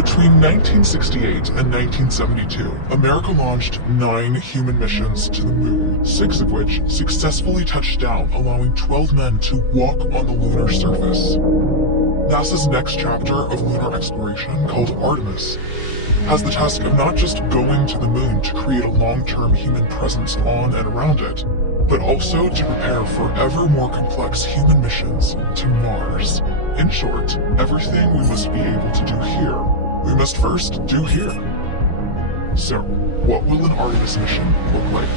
Between 1968 and 1972, America launched 9 human missions to the moon, 6 of which successfully touched down, allowing 12 men to walk on the lunar surface. NASA's next chapter of lunar exploration, called Artemis, has the task of not just going to the moon to create a long-term human presence on and around it, but also to prepare for ever more complex human missions to Mars. In short, everything we must be able to do here, we must first do here. So, what will an Artemis mission look like?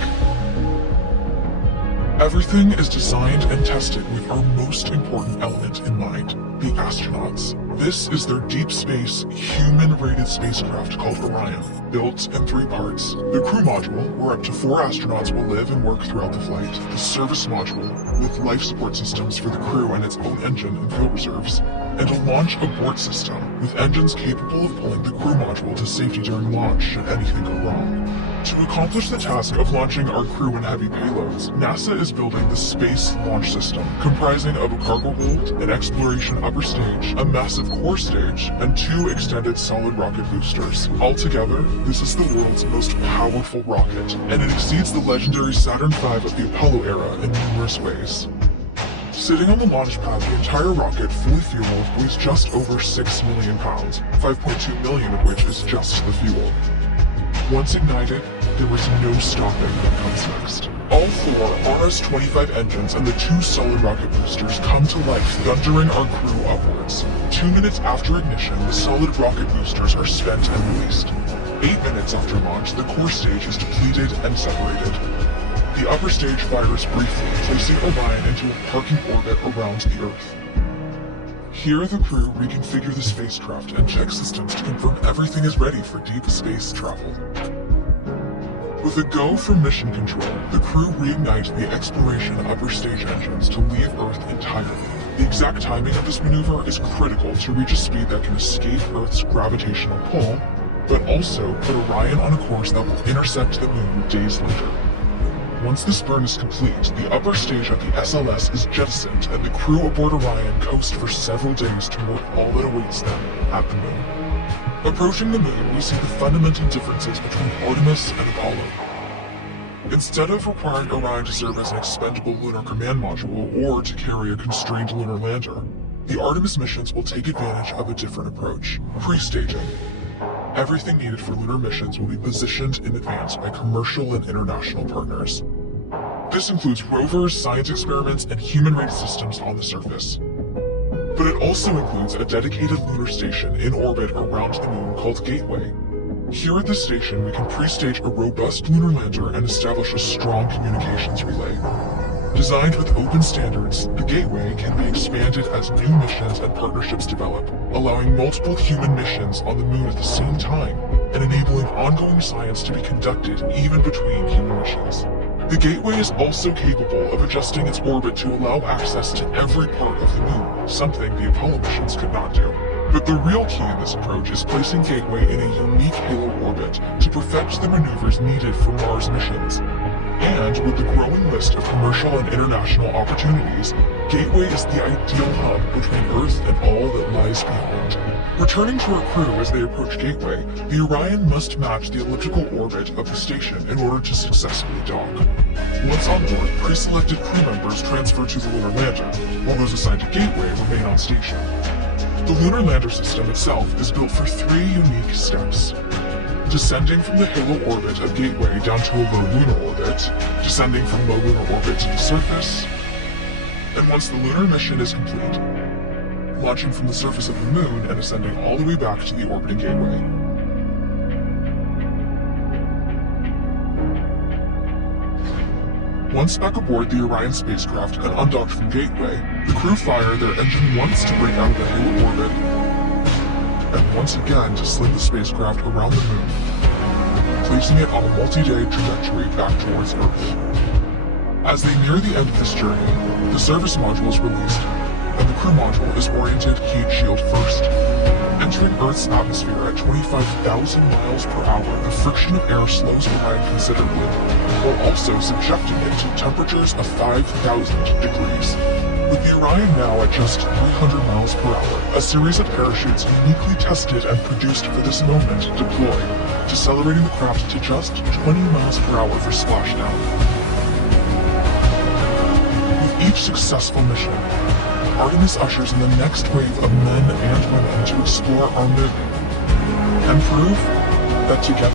Everything is designed and tested with our most important element in mind, the astronauts. This is their deep space, human-rated spacecraft called Orion, built in 3 parts. The crew module, where up to 4 astronauts will live and work throughout the flight. The service module, with life support systems for the crew and its own engine and fuel reserves. And a launch abort system, with engines capable of pulling the crew module to safety during launch should anything go wrong. To accomplish the task of launching our crew and heavy payloads, NASA is building the Space Launch System, comprising of a cargo hold, an exploration upper stage, a massive core stage, and 2 extended solid rocket boosters. Altogether, this is the world's most powerful rocket, and it exceeds the legendary Saturn V of the Apollo era in numerous ways. Sitting on the launch pad, the entire rocket, fully fueled, weighs just over 6 million pounds, 5.2 million of which is just the fuel. Once ignited, there is no stopping what comes next. All 4 RS-25 engines and the 2 solid rocket boosters come to life, thundering our crew upwards. 2 minutes after ignition, the solid rocket boosters are spent and released. 8 minutes after launch, the core stage is depleted and separated. The upper stage fires briefly, placing Orion into a parking orbit around the Earth. Here, the crew reconfigure the spacecraft and check systems to confirm everything is ready for deep space travel. With a go from mission control, the crew reignite the exploration upper stage engines to leave Earth entirely. The exact timing of this maneuver is critical to reach a speed that can escape Earth's gravitational pull, but also put Orion on a course that will intercept the moon days later. Once this burn is complete, the upper stage of the SLS is jettisoned and the crew aboard Orion coast for several days toward all that awaits them at the moon. Approaching the moon, we see the fundamental differences between Artemis and Apollo. Instead of requiring Orion to serve as an expendable lunar command module or to carry a constrained lunar lander, the Artemis missions will take advantage of a different approach: pre-staging. Everything needed for lunar missions will be positioned in advance by commercial and international partners. This includes rovers, science experiments, and human-rated systems on the surface. But it also includes a dedicated lunar station in orbit around the moon called Gateway. Here at this station, we can pre-stage a robust lunar lander and establish a strong communications relay. Designed with open standards, the Gateway can be expanded as new missions and partnerships develop, allowing multiple human missions on the moon at the same time, and enabling ongoing science to be conducted even between human missions. The Gateway is also capable of adjusting its orbit to allow access to every part of the moon, something the Apollo missions could not do. But the real key in this approach is placing Gateway in a unique halo orbit to perfect the maneuvers needed for Mars missions. And with the growing list of commercial and international opportunities, Gateway is the ideal hub between Earth and all that lies beyond. Returning to our crew as they approach Gateway, the Orion must match the elliptical orbit of the station in order to successfully dock. Once on board, pre-selected crew members transfer to the lunar lander, while those assigned to Gateway remain on station. The lunar lander system itself is built for 3 unique steps: descending from the halo orbit of Gateway down to a low lunar orbit, descending from low lunar orbit to the surface, and once the lunar mission is complete, launching from the surface of the moon and ascending all the way back to the orbiting Gateway. Once back aboard the Orion spacecraft and undocked from Gateway, the crew fire their engine once to break out of the halo orbit, and once again to sling the spacecraft around the moon, placing it on a multi-day trajectory back towards Earth. As they near the end of this journey, the service module is released, and the crew module is oriented heat shield first. Entering Earth's atmosphere at 25,000 miles per hour, the friction of air slows Orion considerably, while also subjecting it to temperatures of 5,000 degrees. With the Orion now at just 300 miles per hour, a series of parachutes uniquely tested and produced for this moment deployed, decelerating the craft to just 20 miles per hour for splashdown. With each successful mission, Artemis ushers in the next wave of men and women to explore our moon and prove that together